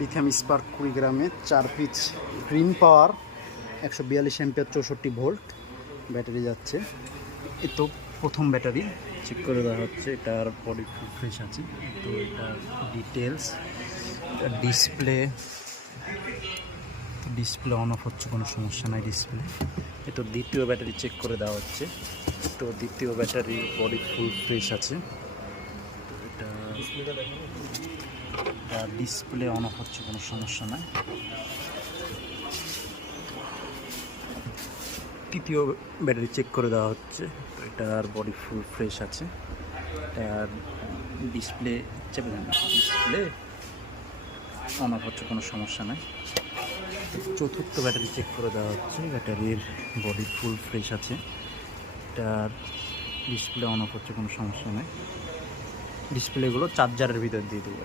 Lithium spark 20 গ্রামে 4 piece green পাওয়ার 142 ampere 64 volt battery যাচ্ছে। এ তো প্রথম ব্যাটারি চেক করে দেওয়া হচ্ছে, এটার বডি ফুল ফ্রেশ আছে। তো এটার ডিটেলস, ডিসপ্লে অন অফ হচ্ছে, কোনো সমস্যা নাই ডিসপ্লে। এ তো দ্বিতীয় ব্যাটারি চেক করে দেওয়া হচ্ছে। তো দ্বিতীয় ব্যাটারি বডি ফুল ফ্রেশ আছে। তো এটা ডিসপ্লে অন অফ হচ্ছে, কোনো সমস্যা নাই। তৃতীয় ব্যাটারি চেক করে দেওয়া হচ্ছে। তো এটার বডি ফুল ফ্রেশ আছে। এটার ডিসপ্লে ডিসপ্লে অন অফ হচ্ছে, কোনো সমস্যা নাই। চতুর্থ ব্যাটারি চেক করে দেওয়া হচ্ছে, ব্যাটারির বডি ফুল ফ্রেশ আছে। এটার ডিসপ্লে অন অফ হচ্ছে, কোনো সমস্যা নাই। ডিসপ্লেগুলো চার্জারের ভিতর দিয়ে দেবো।